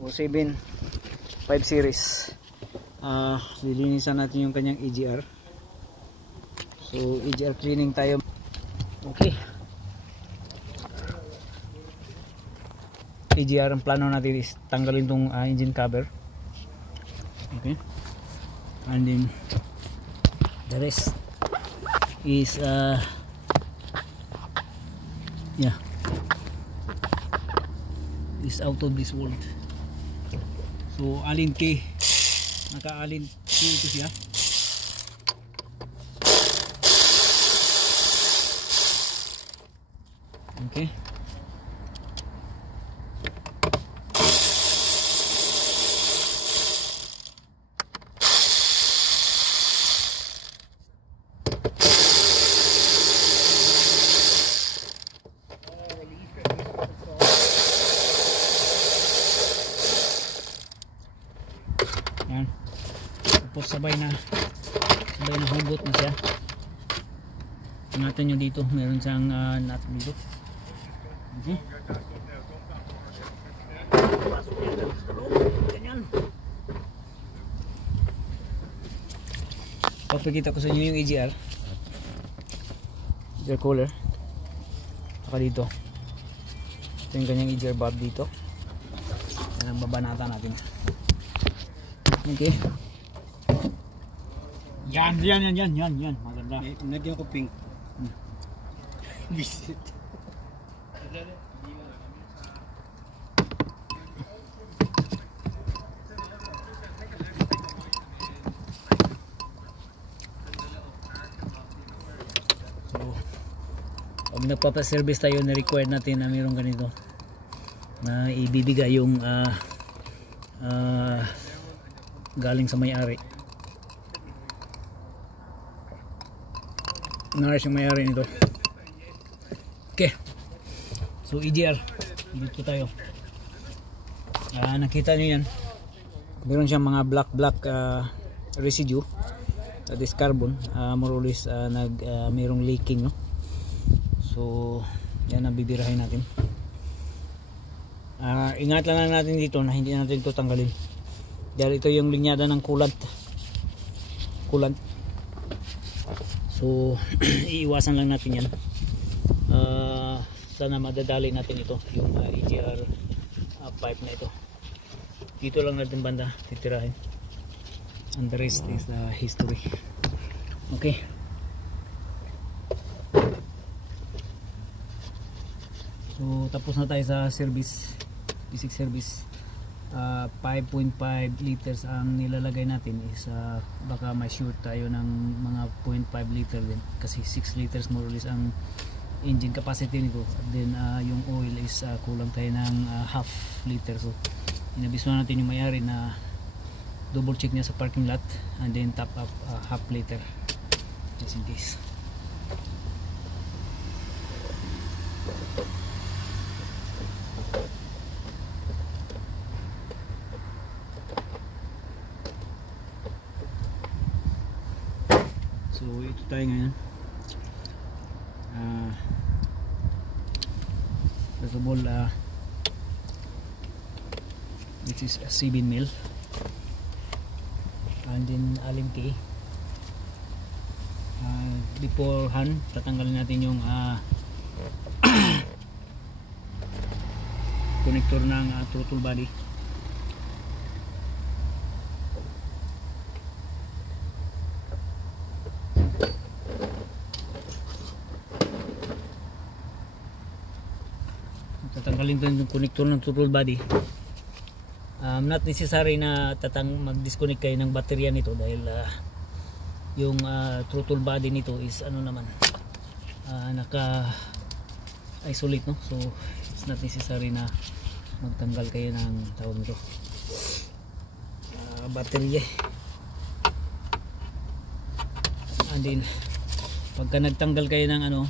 07 5 series. Lilinisan natin yung kanyang EGR. So EGR cleaning tayo. Okay, EGR, ang plano natin is tanggalin tong engine cover. Okay, and then the rest is yeah, is out of this world. So alin key, naka-alin key ito siya. Okay, yan. Tapos sabay na hugot na siya. Ingatan nyo dito, meron siyang nut dito. Okay, papakita ko sa inyo yung EGR cooler, saka dito ito yung kanyang EGR bulb dito. Yan ang babanata natin. Okay, yan maganda. Nagyan ko pink. Visit. Pag nagpapaservice tayo, na-require natin na mayroong ganito na ibibigay yung galing sa may-ari. Narish yung may-ari nito. Okay, so EGR dito tayo. Nakita nyo yan, meron siyang mga black residue, that is carbon, more or less mayroong leaking, no? So yan ang bibirahin natin. Ingat lang natin dito na hindi natin ito tanggalin dahil ito yung linyada ng coolant. So iiwasan lang natin yan. Sana madadali natin ito, yung EGR pipe na ito. Dito lang natin banda titirahin, and the rest is history. Okay, so tapos na tayo sa service, basic service. 5.5 liters ang nilalagay natin is baka may short tayo ng mga 0.5 liter din kasi 6 liters more or less ang engine capacity nito. Then yung oil is kulang tayo ng half liter. So inabisuhan natin yung may-ari na double check niya sa parking lot and then top up half liter just in case. So ito tayo ngayon. First of all, this is a 7 mil and then allen key. Beforehand tatanggalin natin yung connector ng throttle body. Tatanggalin din yung connector ng throttle body. Not necessary na mag-disconnect kayo ng baterya nito dahil yung throttle body nito is ano naman, naka-isolate, no? So it's not necessary na magtanggal kayo ng tawag nito, baterya. And then pagka nagtanggal kayo ng ano,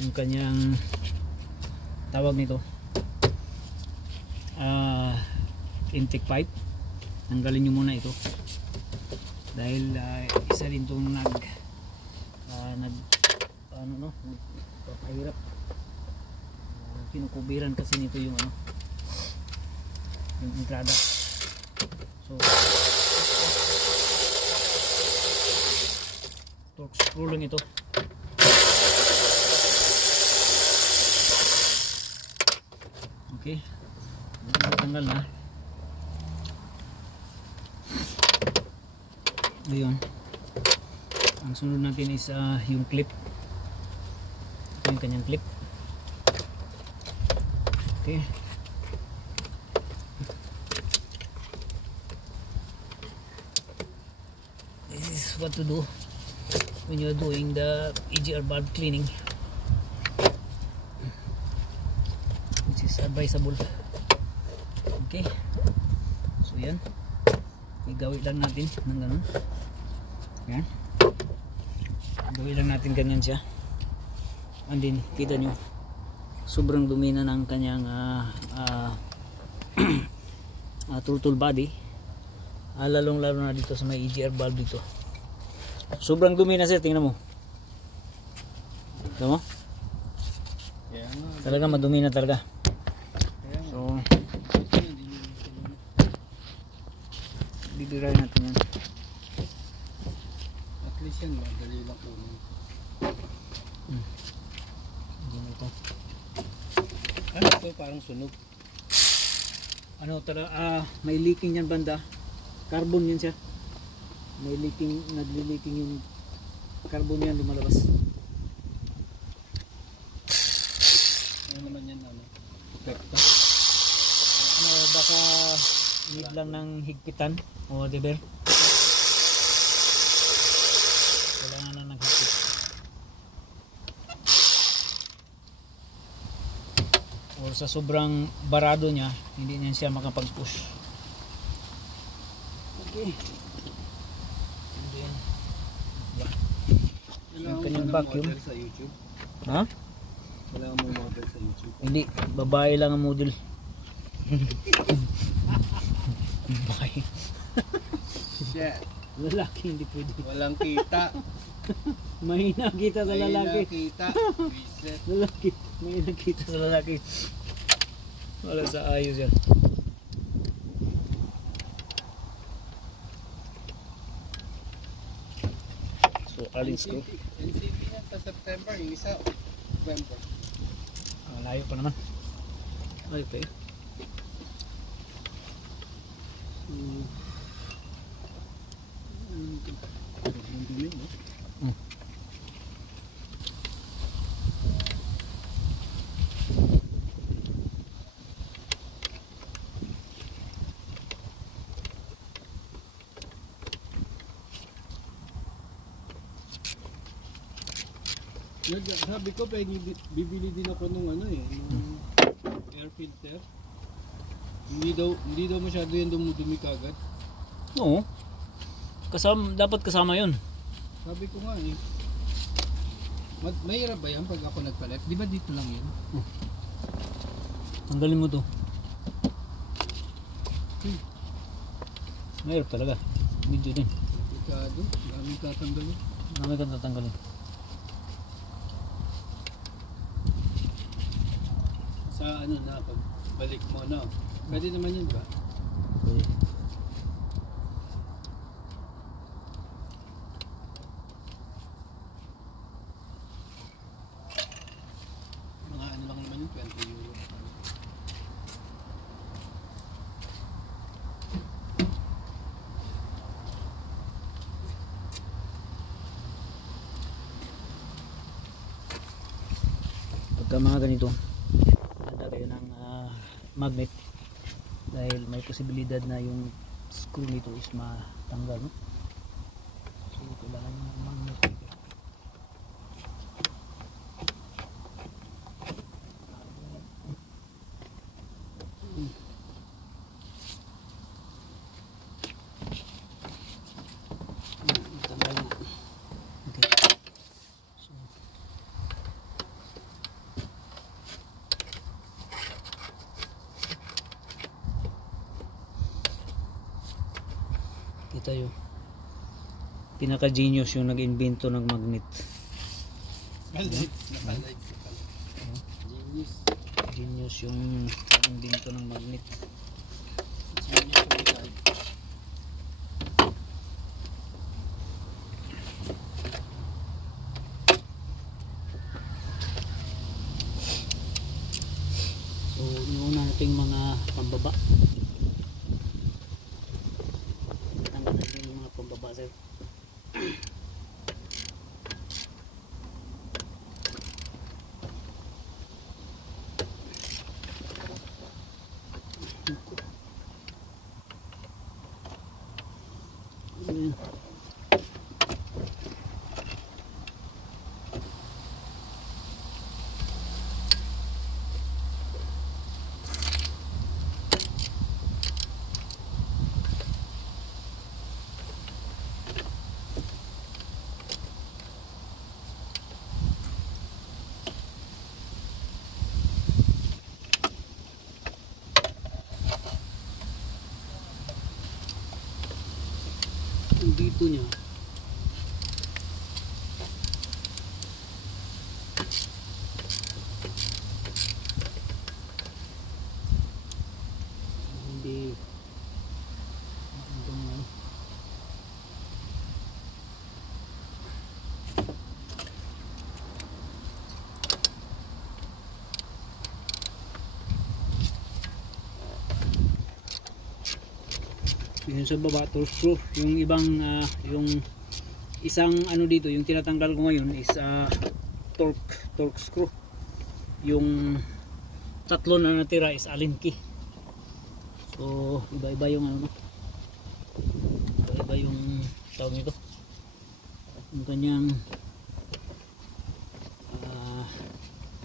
yung kanyang tawag nito, intake pipe, tanggalin nyo muna ito dahil isa rin itong papahirap, kinukubiran kasi nito yung ano, yung entrada. So torque screw lang ito. Okay, natanggal na. Ayun, ang sunod natin is yung clip. Ito yung kanyang clip. Okay, this is what to do when you're doing the EGR valve cleaning, which is advisable. Okay, so yan, igawin lang natin ng ganun. Yan, gawin lang natin ganyan siya. And then kita nyo sobrang dumi na ng kanyang throttle body, lalong lalo na dito sa may EGR valve dito. Sobrang dumi na sir, tingnan mo. Tingnan mo? Yeah, Talaga madumi na talaga. So bibirahin natin yan. at least yan, madali lang kunin. Ito. Ano ito? Parang sunog. Ano talaga, may leaking yan banda. Carbon yan siya. May leaking, nagli-leaking yung carbon yan lumalabas. Ano naman yan, ano? Ano, baka need lang ng higpitan o diber. Kailangan na ng higpit. Or sa sobrang barado niya, hindi niya siya makapag-push. Okay. And then, yeah. Yung kanyang vacuum. Model sa YouTube. Ha? Wala mong model sa YouTube. Hindi, babae lang ang model. Babae. Shit. Lalaki hindi pwede. Walang kita. Mahina kita sa lalaki. Walang kita. Reset. Lalaki. Mahina kita sa lalaki. Wala sa ayos yan. So, alin screw. NCT yan sa September, yung isa November. Layo pa naman. Layo pa eh. Sabi ko, bibili din ako nung ano eh, nung air filter. Hindi daw masyado yan dumudumi kagad. Oo. Dapat kasama yun. Sabi ko nga eh. Mahirap ba yan pag ako nagpalit? Di ba dito lang yun? Tanggalin mo to. Mahirap talaga. Medyo din. Delikado. Daming tatanggalin. Namin kang tatanggalin. Sa ano na, pag balik mo na. Pwede naman yun ba? Okay. Mga ano lang naman yun, 20 euro. Pagka mga ganito, handa kayo ng magnet dahil may posibilidad na yung screw nito is matanggal, no? So kailangan ng magnet. Okay. So kita yun, pinaka-genius yung nag-invento ng magnet. Nakalive. Genius. Genius yung nag-invento ng magnet. ating mga pambaba. Tanggal natin yung mga pambaba, sir. Ayan. Dito niya hindi yun sa baba, torque screw. Yung ibang yung isang ano dito, yung tinatanggal ko ngayon is torque screw. Yung tatlo na natira is Allen key. So iba-iba yung ano, iba-iba yung tawag nito, yung kanyang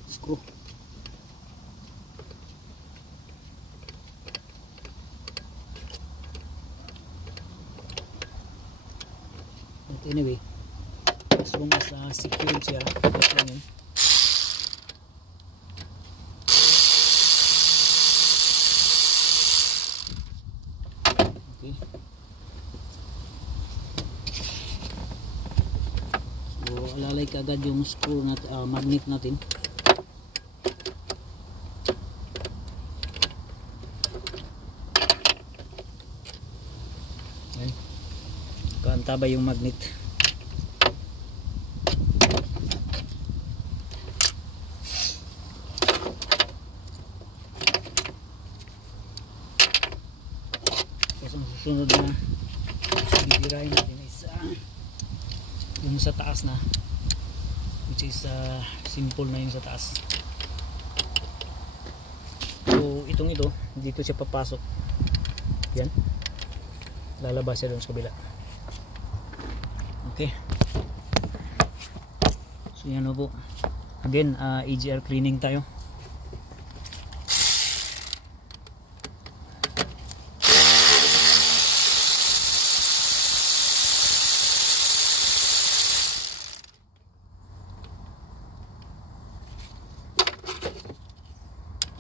screw. But anyway, as long as secure siya, that's lang yun. Okay. So alalay ka agad yung screw magnet natin. Ayan. Kaantabay yung magnet. Tapos ang susunod na bibirahin natin is yung sa taas na, which is simple na yung sa taas. So itong ito, dito siya papasok. Yan, lalabas siya doon sa kabila. Okay, so yan o po. Again, EGR cleaning tayo.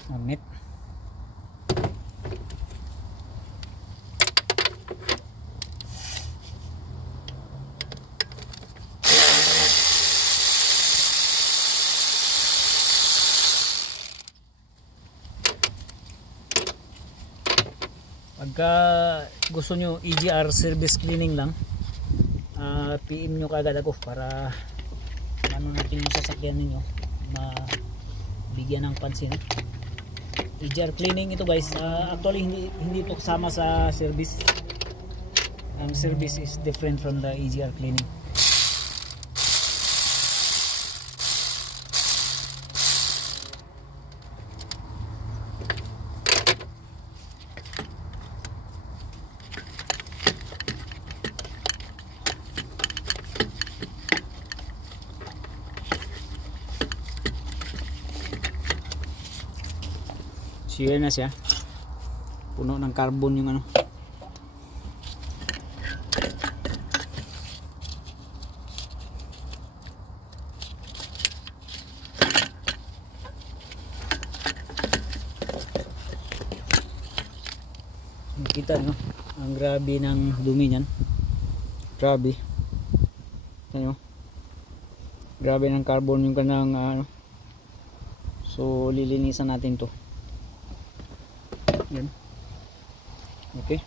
Magnet. Pagka gusto nyo EGR service cleaning lang, PM nyo kagad ako para ano natin yung sasakyan ninyo mabigyan ng pansin. EGR cleaning ito guys, actually hindi ito kasama sa service. Ang service is different from the EGR cleaning. Siya na siya, puno ng carbon yung ano. Nakita nyo ang grabe ng dumi niyan, grabe. Ano, grabe ng carbon yung kanang ano. So lilinisan natin to. Yan. Okay.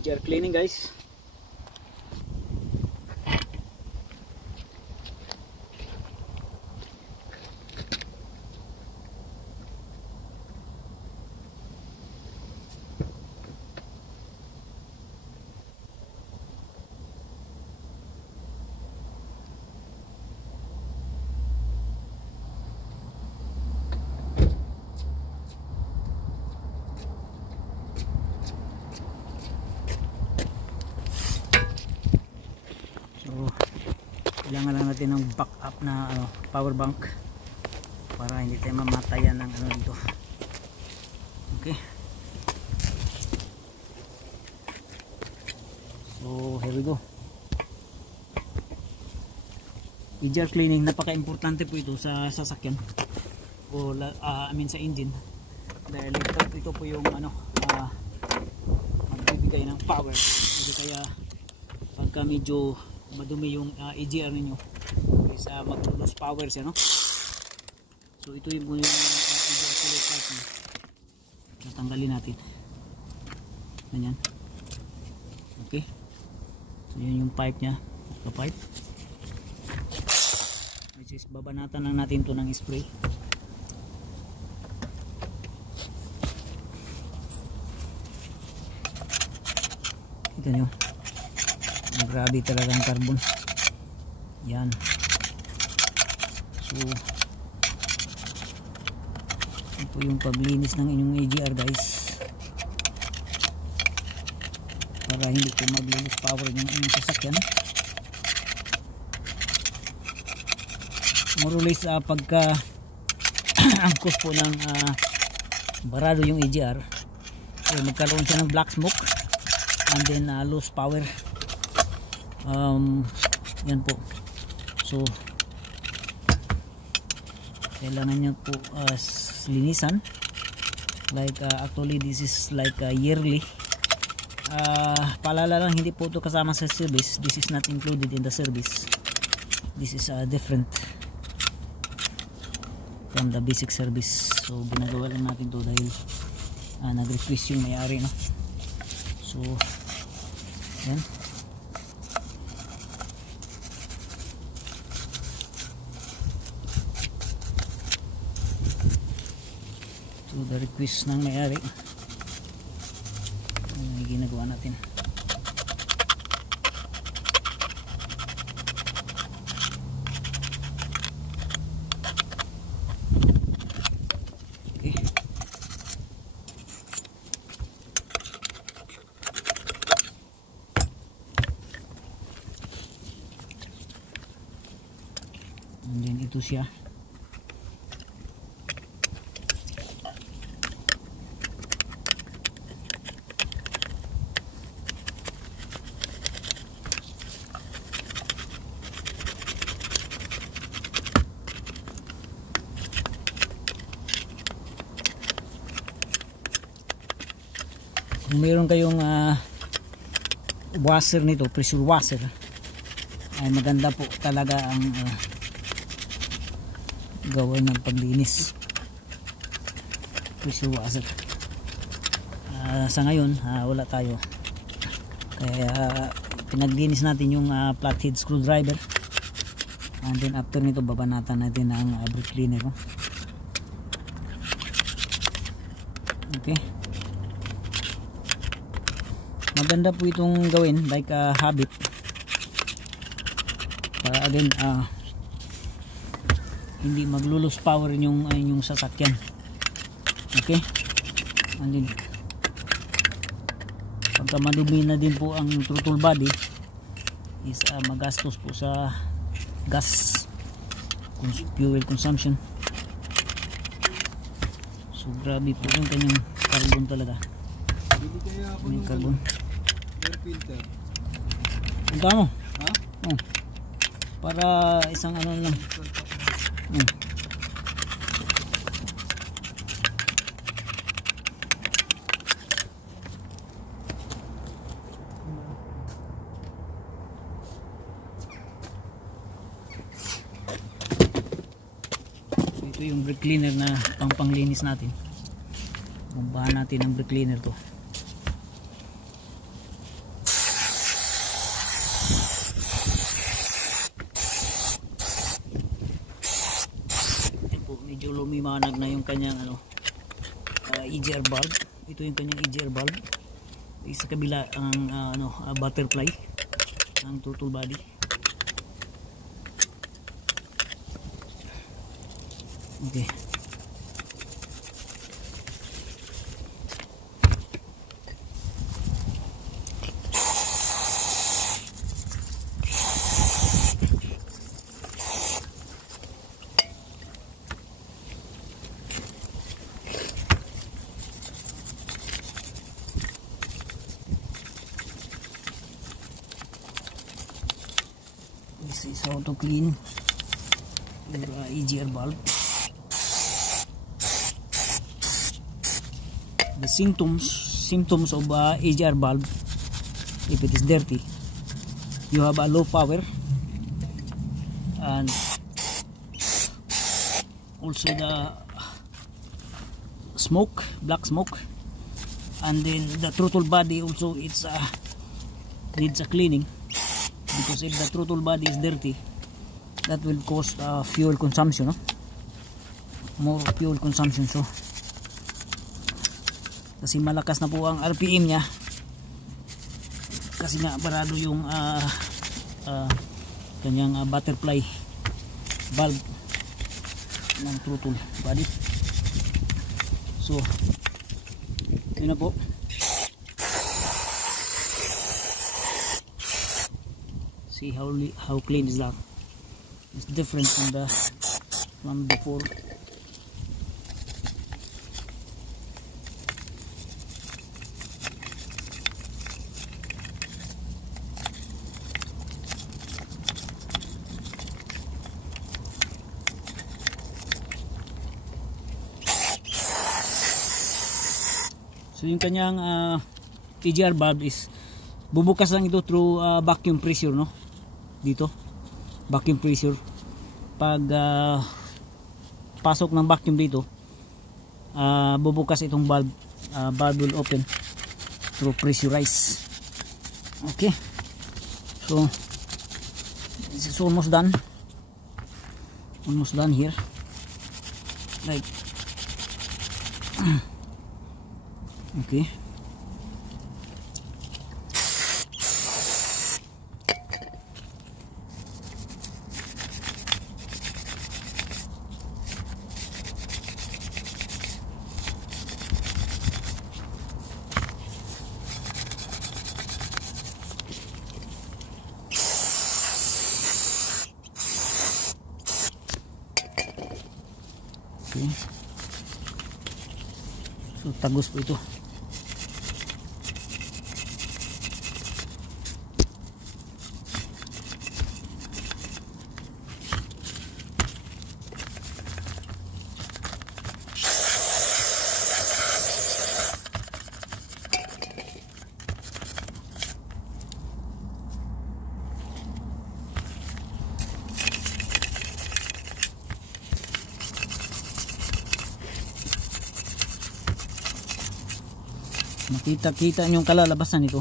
EGR cleaning guys. na power bank para hindi tayo mamatayan ng dito. Okay, so here we go. EGR cleaning, napaka-importante po ito sa sasakyan o I mean sa engine, dahil ito po yung magbibigay ng power. Kaya pagka medyo madumi yung EGR ninyo, kaysa mag-lose power siya, no? So ito yung EGR cooler pipe niya. Natanggalin natin ganyan. Okay, so yun yung pipe nya, pipe, which is babanatan lang natin to ng spray. Kita nyo, grabe talagang carbon yan. So ito yung paglinis ng inyong EGR guys, para hindi ko mag-lose power ng inyong sasakyan. More or less pagka angkos po ng barado yung EGR, magkaroon siya ng black smoke and then lose power. Yan po. So kailangan nyo po linisan, like actually this is like yearly. Paalala lang, hindi po ito kasama sa service. This is not included in the service. This is different from the basic service. So ginagawa lang natin to dahil nag-request yung may-ari, no? So yan. So the request ng may-ari, yung ginagawa natin. Okay. And then ito siya. Kung mayroon kayong washer nito, pressure washer, ay maganda po talaga ang gawin ng paglinis. Pressure washer. Sa ngayon wala tayo, kaya pinaglinis natin yung flathead screwdriver, and then after nito babanatan natin ang brake cleaner, no? Okay, maganda po itong gawin like habit, para din hindi maglulose power yung sasakyan. Okay, and then pagka madumi na din po ang throttle body is magastos po sa gas, fuel consumption. So grabe po yung kanyang carbon talaga. Bili kaya ako May ng carbon. air filter. Punta mo? Ha? Oh. Para isang lang. So ito yung brake cleaner na panglinis natin. Bumbahan natin ang brake cleaner to. Medyo lumimanag na yung kanyang EGR bulb. Ito yung kanyang EGR bulb. Sa kabila ang butterfly ang throttle body. Okay. is how to clean your EGR valve. The symptoms of EGR valve, if it is dirty, you have a low power, and also the smoke, black smoke, and then the throttle body also, it's needs a cleaning, because if the throttle body is dirty, that will cause fuel consumption, no? More fuel consumption. So kasi malakas na po ang RPM nya, kasi nga barado yung kanyang butterfly valve ng throttle body. So yun na po. See how clean is that? It's different from before. So yung kanyang EGR valve is bubukas lang ito through vacuum pressure, no? Dito vacuum pressure. Pag pasok ng vacuum dito, bubukas itong valve. Valve will open through pressurize. Okay, so this is almost done here, like okay. Okay. So tagus po ito. Makita-kita nyo yung kalalabasan nito.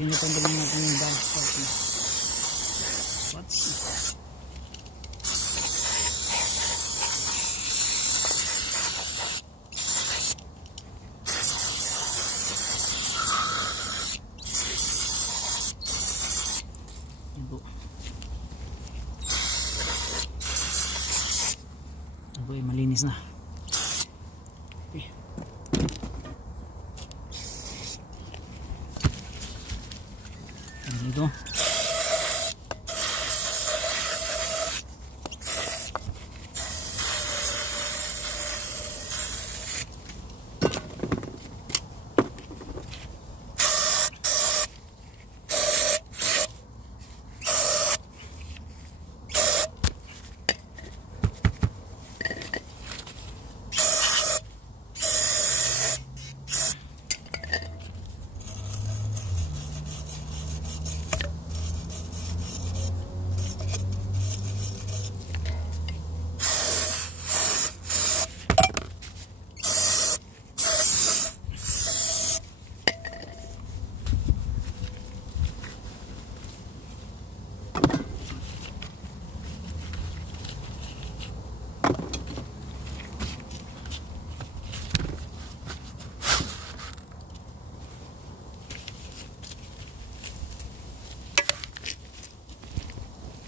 Tinatanggalin natin yung valve spot. What's ito ay malinis na. Okay. Dito